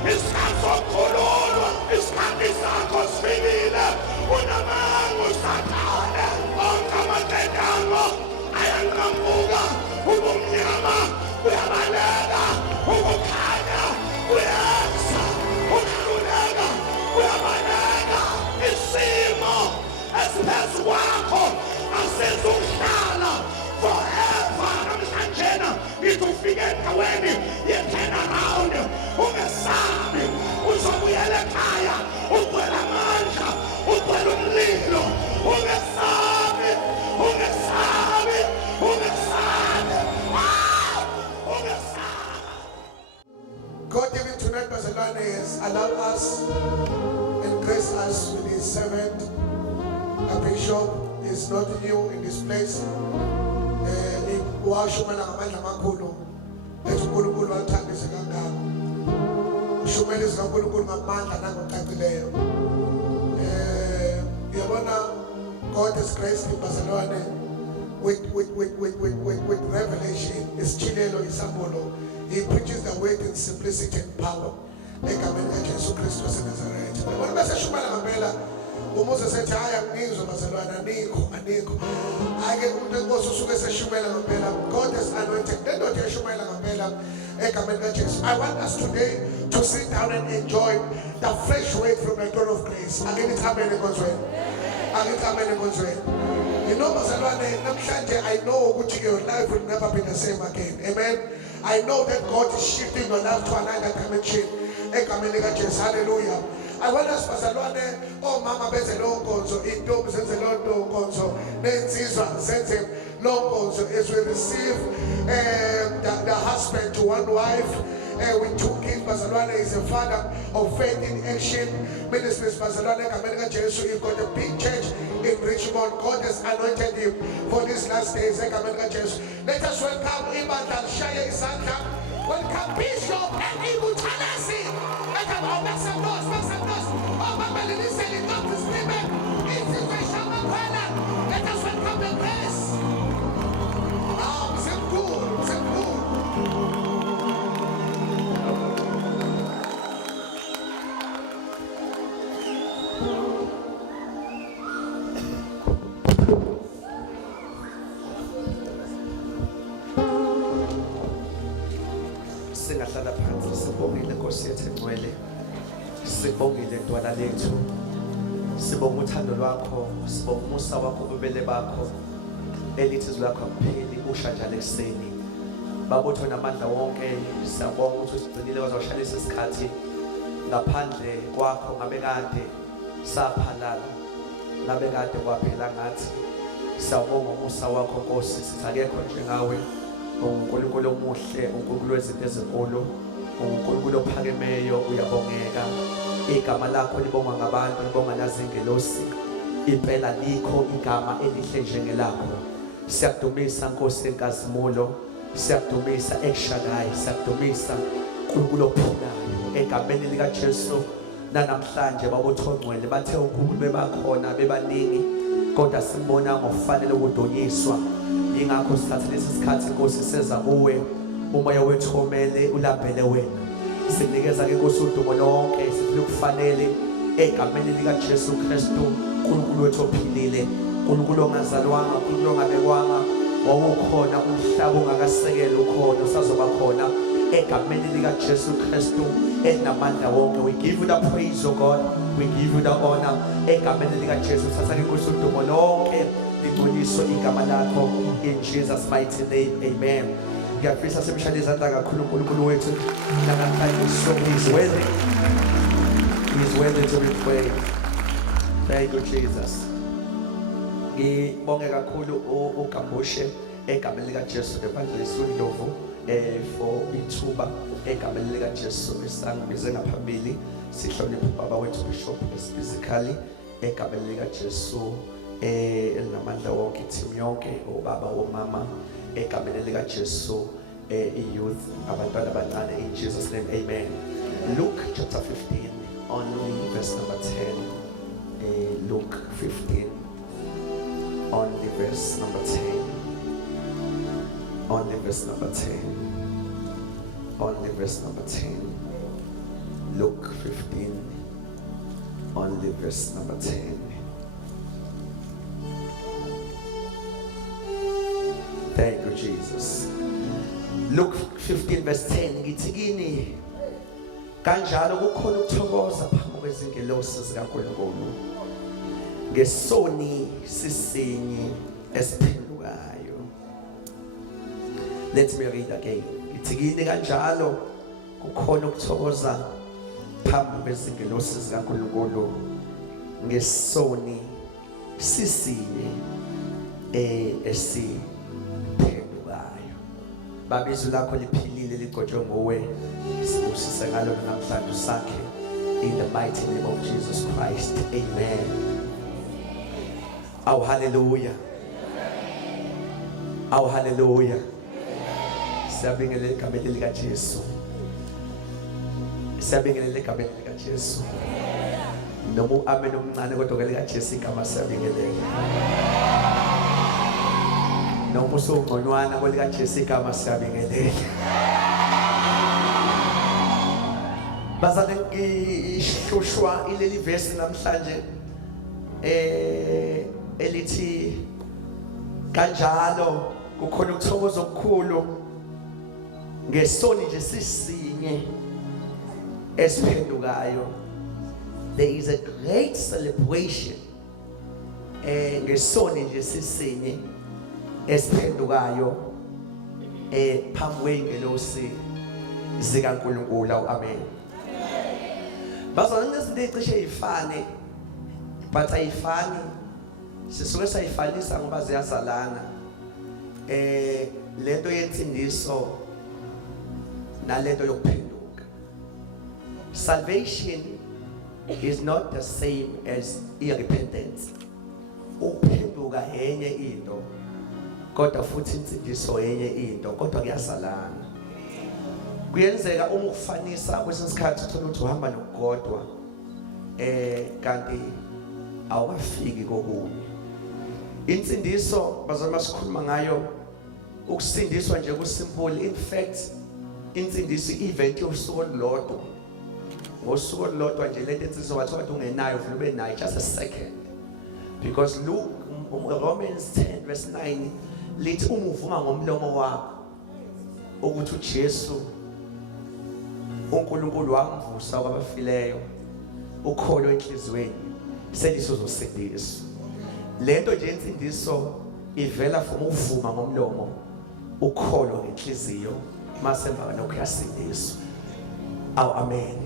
Isikhathi isikhathi sakho sifikile. Unamanga usathane, onke amadedango ayanqamuka. Ubumnyama buyabaleka, ukukhanya kuyeza, ukuhluleka kuyabaleka. Isimo esiphezu kwakho asizukuhlala forever. Namhlanjena ngithi ufike endaweni ye-turnaround. Ungesabi, uzobuyela ekhaya, ugcwele amandla, ugcwele umlilo. Ungesabi, ungesabi, ungesabi, ungesabi. God, even tonight, Barcelona has allowed us and graced us with his servant. A bishop is not new in this place. Washumela ngamandla amakhulu ethi uNkulunkulu wathambisa kangako. Ushumela izikaNkulunkulu ngamandla nangocacileyo. Uyabona, God has graced Barcelona with revelation. Isithilelo isabulo. He preaches the word in simplicity and power. Egameni kaJesu Kristu waseNazaretha. Uyabona bese shumela ngempela. Umuze sethi hayi angizwe Barcelona anikho. Ake umuntu enkosi usuke seshumela ngempela. God has anointed. Lendoda yeshumela ngempela egameni kaJesu. I want us today to sit down and enjoy the fresh word from the throne of grace. Akithi amen enkonzweni. Akithi amen enkonzweni. You know Barcelona, namhlanje I know ukuthi your life will never be the same again. Amen. I know that God is shifting your life to another dimension. Egameni kaJesu. Hallelujah. I want us Barcelona, oh mama benze lo nkonzo, intombi zenze lo nkonzo, nensizwa zenze lo nkonzo as we receive the husband to one wife. We took him. Barcelona is a father of faith in action ministries. Barcelona, America, Jesus. You've got a big church in Richmond. God has anointed him for these last days. America, Jesus. Let us welcome Imandla Shaya Isandla. Welcome Bishop and Ibutanasi. Welcome our make some noise. Oh, Baba, listen, it comes to women. It's a Shama Kwala. Let us welcome the grace. Simple. Singahlala phansi sibongile Nkosi yethu engcwele, sibongile Dwala lethu, sibonga uthando lwakho, sibonga umusa wakho, ububele bakho, elithi izwi lakho akupheli, usha njalo ekuseni. Baba uthi namandla wonke, siyabonga ukuthi usigcinile waze washalisa isikhathi. Ngaphandle kwakho ngabe kade saphalala, ngabe kade kwaphela ngathi. Siyabonga umusa wakho Nkosi, sithi akekho njengawe. uNkulunkulu omuhle, uNkulunkulu wezinto ezinkulu, uNkulunkulu ophakemeyo, uyabongeka. Igama lakho libongwa ngabantu, libongwa nazingelosi. Impela likho igama elihle njengelakho. Siyakudumisa Nkosi enkazimulo, siyakudumisa eShaddai, siyakudumisa uNkulunkulu ophilayo. Egameni likaJesu namhlanje babothongcwele bathe uNkulunkulu bebakhona bebaningi, kodwa simbona ngofanele ukudonyiswa. Ingakho sithathe lesi sikhathi Nkosi seza kuwe, umoya wethu omele ulambele wena. Sinikeza ke Nkosi udumo lonke, sithi kufanele egameni likaJesu Kristu, uNkulunkulu wethu ophilile, uNkulunkulu ongazalwanga, uNkulunkulu ongabekwanga, wawukhona umhlaba ungakasekela ukhona, usazoba khona egameni likaJesu Kristu enamandla wonke. We give you the praise, O God, we give you the honor egameni likaJesu. Sithatha ke Nkosi udumo lonke, libonisa igama lakho in Jesus mighty name, amen. Ngiyafisa simshaya izandla kakhulu uNkulunkulu wethu namhlanje, so he's worthy to be praised. Thank you Jesus. Ngibonge kakhulu uGambushe egameni likaJesu, evangelist uNdlovu for ithuba egameni likaJesu esangibize ngaphambili. Sihloniphe ubaba wethu Bishop physically egameni likaJesu, elinamandla wonke, team yonke, obaba omama egameni likaJesu, youth, abantwana abancane, in Jesus name, amen. Luke chapter 15, only verse number 10. Luke 15, only verse number 10. Only verse number 10. Only verse number 10. Luke 15, only verse number 10. Thank you, Jesus. Luke 15 verse 10 ngithi kini kanjalo kukhona ukuthokoza phambi kwezingelosi zikaNkulunkulu ngesoni sisinye esiphendukayo. Let me read again. Ngithi kini kanjalo kukhona ukuthokoza phambi kwezingelosi zikaNkulunkulu ngesoni sisinye esiphendukayo. Baba izwi lakho liphilile ligcotshwe nguwe sibusise ngalo namhlanje sakhe in the mighty name of Jesus Christ. Amen. Oh hallelujah. Oh hallelujah. Siyabingelela igama lika Jesu. Siyabingelela igama lika Jesu. Noma amen omncane kodwa lika Jesu igama siyabingelela. Noma usungqonywana kolika Jesu igama siyabingelela. Bazane ngishushushwa ileli verse namhlanje elithi kanjalo kukhona ukuthokoza okukhulu ngesoni nje sisinye esiphendukayo. There is a great celebration ngesoni nje sisinye esiphendukayo phambi kwey'ngelosi zikaNkulunkulu. Amen. Bazana nezinto ezicishe yifane but ayifani, sisuke sayifanisa ngoba ziyazalana. Lento yensindiso nalento yokuphenduka. Salvation is not the same as repentance. Ukuphenduka enye into kodwa futhi insindiso enye into kodwa kuyazalana. Kuyenzeka uma ukufanisa kwesinye isikhathi uthola ukuthi uhamba nokugodwa kanti awukafiki kokunye. Insindiso bazama sikhuluma ngayo ukusindiswa nje kusimple. In fact insindiso event yosuku olulodwa, ngosuku olulodwa nje lento insizwa wathi wathi ungenayo ufuna ube nayo just a second, because Luke Romans 10 verse 9 lithi uma uvuma ngomlomo wakho ukuthi uJesu uNkulunkulu wamvusa kwabafileyo, ukholo enhlizweni selisozosindiswa. Lento nje insindiso ivela from uvuma ngomlomo, ukholo ngenhliziyo, masemva lokho yasindiswa. Amen.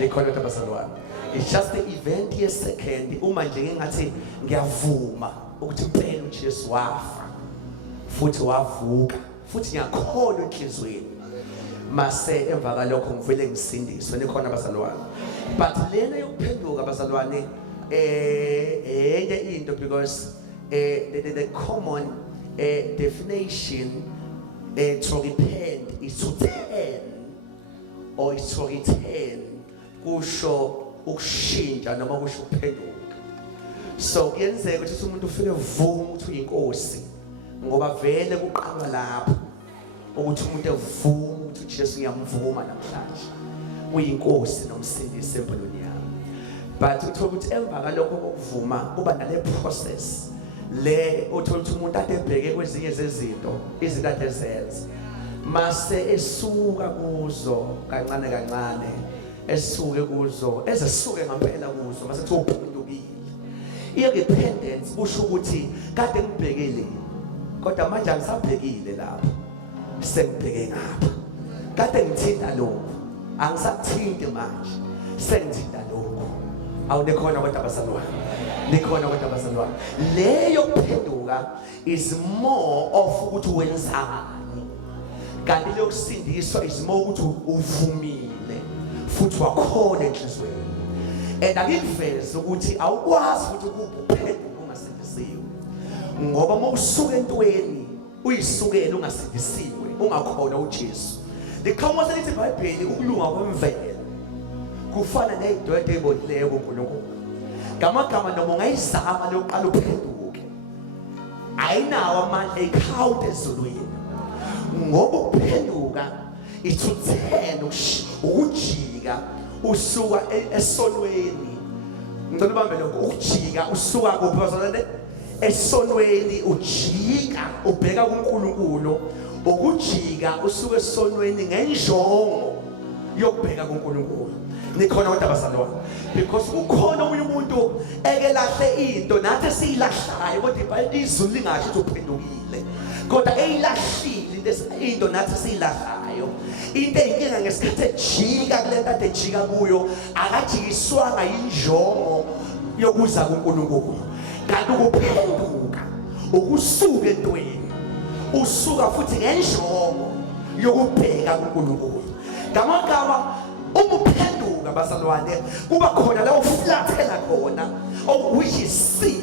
Likhona tabazalwane. It's just the event ye second uma nje ngingathi ngiyavuma ukuthi impela uJesu wafa futhi wavuka futhi ngiyakholwa enhlizweni, mase emva kalokho ngivele ngisindiswe. Likhona abazalwane. But lena yokuphenduka abazalwane enye into, because the common definition to repent is to turn or is to return, kusho ukushintsha noma kusho ukuphenduka. So kuyenzeka ukuthi umuntu ufike vuma ukuthi uyinkosi ngoba vele kuqala lapho ukuthi umuntu evuma ukuthi uJesu ngiyamvuma namhlanje uyinkosi nomsindisi empilweni yami. But uthola ukuthi emva kalokho kokuvuma kuba nale process le uthola ukuthi umuntu ade ebheke kwezinye zezinto, izinto ade ezenza, mase esuka kuzo kancane kancane, esuke kuzo ezesuke ngempela kuzo, mase kuthiwa uphendukile. I-repentance kusho ukuthi kade ngibhekile kodwa manje angisabhekile lapho, sengibheke ngapha. Kade ngithinta lokho angisakuthinti manje, sengithinta lokho. Awunekhona kodwa abazalwane, likhona kodwa abazalwane. Leyo kuphenduka is more of ukuthi wenzani, kanti leyo kusindiswa is more ukuthi uvumile futhi wakholwa enhlizweni. And akuveze ukuthi awukwazi ukuthi ukuphenduka ungasindisiwe, ngoba uma usuka entweni uyisukele ungasindisiwe, ungakholwa uJesu. Liqhamuka selithi iBhayibheli ukulunga kwemvelo kufana nezidwethu ezibonileyo kuNkulunkulu. Ngamagama noma ungayizama lokuqala uphenduke, ayinawo amandla ekhawunti ezulwini, ngoba ukuphenduka ithuthelwa ukujika usuka esonweni. Ngicela ubambe lokho, ukujika usuka kuphi bazalwane? Esonweni ujika ubheka kuNkulunkulu. Ukujika usuka esonweni ngenjongo yokubheka kuNkulunkulu. Nikhona kodwa bazalwane, because ukhona omunye umuntu ekelahle into nathi siyilahlayo kodwa izulu lingasho ukuthi uphendukile, kodwa eyilahlile into nathi siyilahlayo. Into eyinkinga ngesikhathi ejika kule nto ade ejika kuyo akajikiswanga injongo yokuza kuNkulunkulu, kanti ukuphenduka ukusuka entweni, usuka futhi ngenjongo yokubheka kuNkulunkulu. Ngamagama uphenduka bazalwane, kuba khona la uflathela khona, which is sin.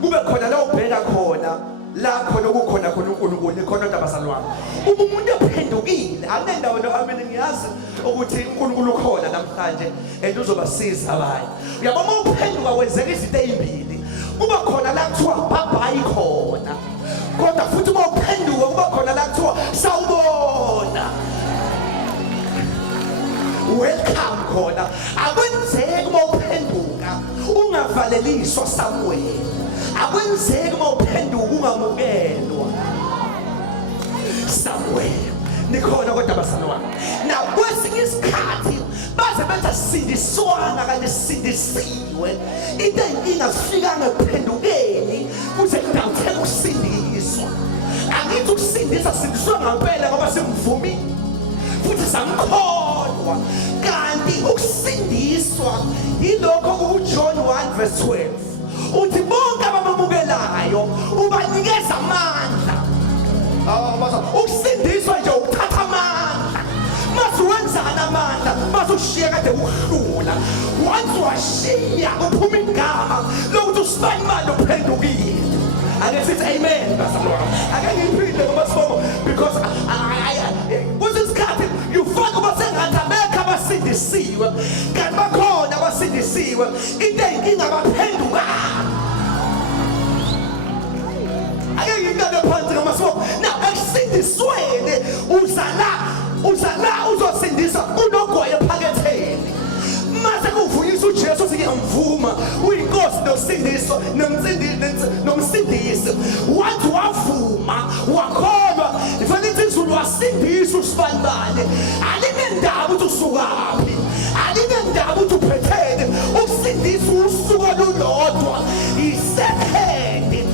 Kube khona la ubheka khona la khona ukukhona khona uNkulunkulu khona bazalwane. Uma umuntu ephendukile anendawo lo amene ngiyazi ukuthi uNkulunkulu ukhona namhlanje and uzobasiza abanye. Uyabona uphenduka kwenzeka izinto ezimbili. Kuba khona la kuthiwa bye khona, kodwa futhi uma uphenduka kuba khona la kuthiwa sawubona, welcome khona. Akwenzeki uma uphenduka ungavaleliswa somewhere. Akwenzeki uma uphenduka ungamukelwa somewhere. Nikhona kodwa bazalwane. Now kwesinye isikhathi baze benza sindiswana kanye sindisiwe. Into eyinkinga sifikanga ekuphendukeni kuze kudawutheka ukusindiswa. Angithi ukusindisa sindiswa ngempela ngoba simvumile futhi samkholwa, kanti ukusindiswa yilokho kuJohn 1:12 uthi bonke abamamukelayo ubanikeza amandla. Ukusindiswa nje ukuthatha amandla, masuwenzana amandla, masushiya kade uhlula. Once washiya uphuma igama lokuthi usibani manje uphendukile. Ake sithi amen bazalwane. Ake ngiphinde ngoba sibomo, because you find about saying America abasindisiwe, kanti bakhona abasindisiwe into eyinkinga abaphenduka. Ake ngingane phansi ngamasiko. Now ekusindisweni uzala uzosindisa unogoye ephaketheni. Mase kuvuyisa uJesu sithi ngiyamvuma uyinkosi nosindiswa nomsindisi. Wathi wavuma wakholwa ifanele izulu wasindisa usibanibane. Alinendaba ukuthi usukaphi, alinendaba ukuthi uphethene. Ukusindisa usuka lulodwa isekhende.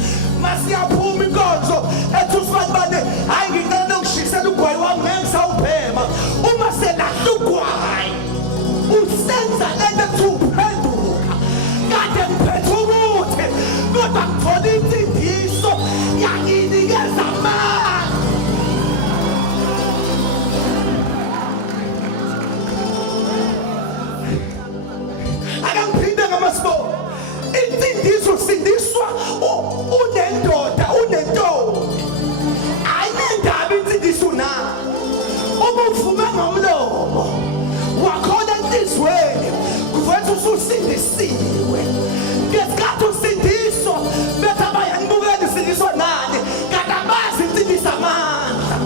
Masiyaphuma inkonzo ethi usibanibane, hayi ngicela nokushisela ugwayi wami ngengisawubhema. Uma selahla ugwayi usenza lento ethi uphenduka. Kade ngiphethe ukuthi kodwa ngithola insindiso yanginikeza amandla. Akangiphinde ngamasiko. Insindiso usindiswa unendoda unentombi. Ayinendaba insindiso na. Uma uvume ngomlomo wakhona enhlizweni kuvela ususindisiwe. Ngesikhathi usindiswa bethu abayangibukela isindiswa nani, kanti abazi insindisa amandla.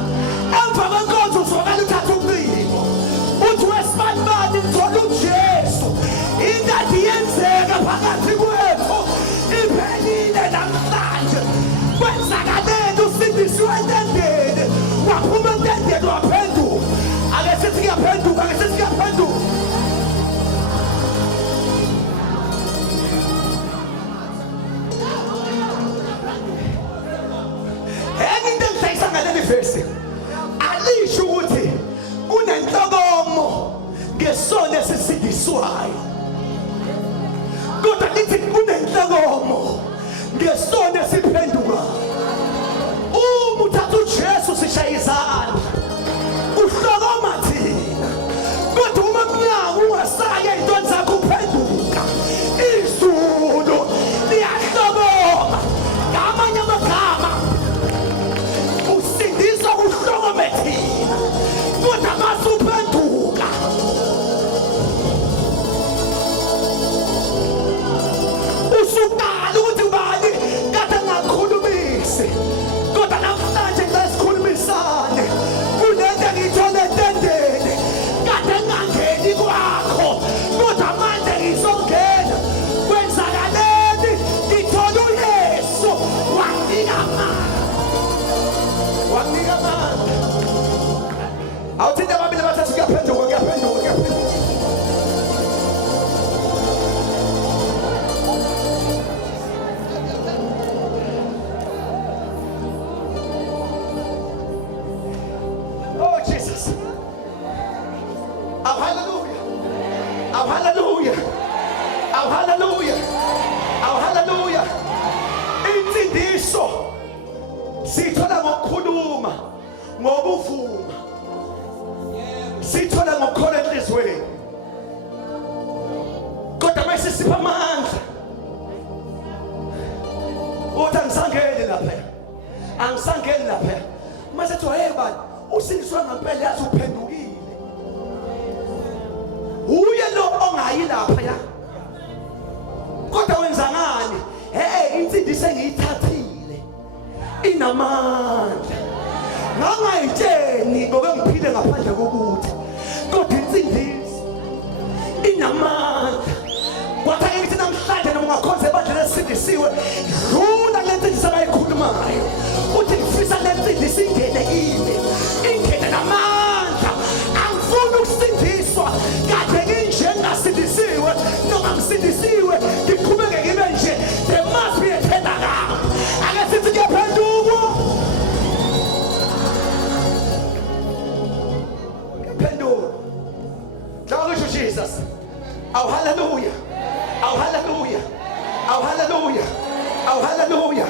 Emva kwenkonzo uzokala uthatha ucingo uthi wesibanibani ngithola uJesu. Into adiyenzeka phakathi kwethu iphelile namhlanje. Kwenzakaleni usindisiwe entendeni, waphuma entendeni waphenduka. Ake sithi ngiyaphenduka, ake sithi ngiyaphenduka. Into engishayisa ngaleli verse alisho ukuthi kunenhlokomo ngesono esisindiswayo, kodwa lithi kunenhlokomo ngesono esiphenduka. Uma uthatha uJesu sishaya izandla uhlokoma thina, kodwa uma kunyawo ungasaya izintoni zakho uphenduka, izulu liyahlokoma. Ngamanye amagama usindiswa kuhlokome thina, kodwa masuphenduka usukala ukuthi ubani kade ngakhulumisa Aw hallelujah. Aw hallelujah. Aw hallelujah. Insindiso sithola ngokukhuluma, ngokuvuma. Sithola ngokukholwa enhlizweni. Kodwa mase sipha amandla. Uthi angisangeni lapha. Angisangeni lapha. Mase thiwa hey bani, usindiswa ngempela yazi uphendukile. Uye lo ongayi lapha ya. Kodwa wenza ngani? Insindiso engiyithathile inamandla. Ngangayitsheni ngobe ngiphile ngaphandle kokuthi. Kodwa insindiso inamandla. Kwathi ngithi namhlanje noma ungakhonza ebandla lesindisiwe, dlula lensindiso abayikhulumayo. Uthi ngifisa lensindiso ingene kimi. Ingene namandla. Angifuni ukusindiswa kade nginje ngasindisiwe noma ngisindisiwe ngiqhubeke ngibe nje. There must be a turnaround. Ake sithi kuyaphenduka. Kuyaphenduka. Glory to Jesus. Oh hallelujah. Oh hallelujah. Oh hallelujah. Oh hallelujah.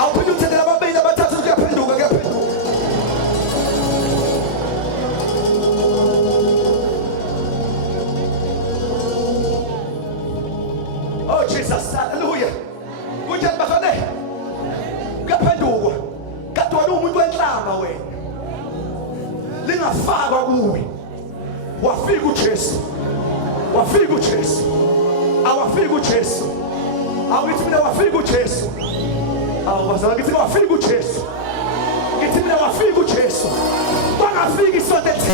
Oh phenduka la babili abathathu kuyaphenduka kuyaphenduka. Oh Jesus, hallelujah. Kunjani bafane? Kuyaphenduka. Kade wena umuntu wenhlamba wena. Lingafakwa kuwe. Wafika uJesu. Wafika uJesu. Awafika uJesu. Awuthi mina wafika uJesu. Awazama ngithi wafika uJesu. Ngithi mina wafika uJesu. Bangafika isonto